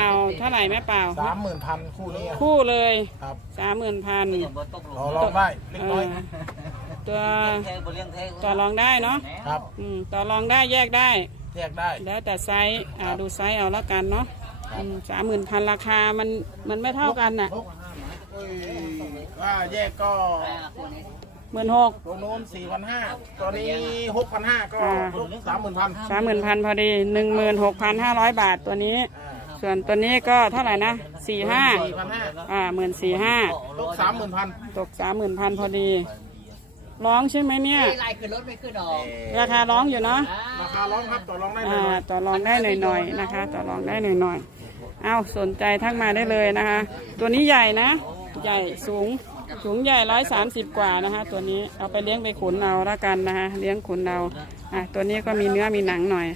ล่าเท่าไหร่แม่เปล่าสามหมื่นพันคู่นี้อะคู่เลยครับสามหมื่นพันต่อรองได้เล็กเอน้อยอตัวต่อรองได้เนาะครับอืมต่อรองได้แยกได้ แยกได้ แล้วแต่ไซส์อ่าดูไซส์เอาแล้วกันเนาะสามหมื่นพันราคามันมันไม่เท่ากันน่ะนกเอ้ยถ้าแยกก็หมื่นหกตรงโน้นสี่พันห้าตัวนี้หกพันห้าก็อ่าสามหมื่นพันสามหมื่นพันพอดีหนึ่งหมื่นหกพันห้าร้อยบาทตัวนี้ ส่วนตัวนี้ก็เท่าไหร่นะสี่ห้าสี่พันห้าอ่าหมื่นสี่ห้าตกสามหมื่นพันตกสามหมื่นพันพอดี ร้องใช่ไหมเนี่ย ไล่ขึ้นรถไม่ขึ้นออกราคาร้องอยู่เนาะ ราคาร้องครับต่อรองได้เลอ่ายต่อรองได้หน่อยๆนะคะ ต่อรองได้หน่อยๆเอาสนใจทักมาได้เลยนะคะ ตัวนี้ใหญ่นะ ใหญ่สูงสูงใหญ่ร้อยสามสิบกว่านะคะ ตัวนี้เอาไปเลี้ยงไปขุนเอาแล้วกันนะคะ เลี้ยงขุนเอาอะตัวนี้ก็มีเนื้อมีหนังหน่อย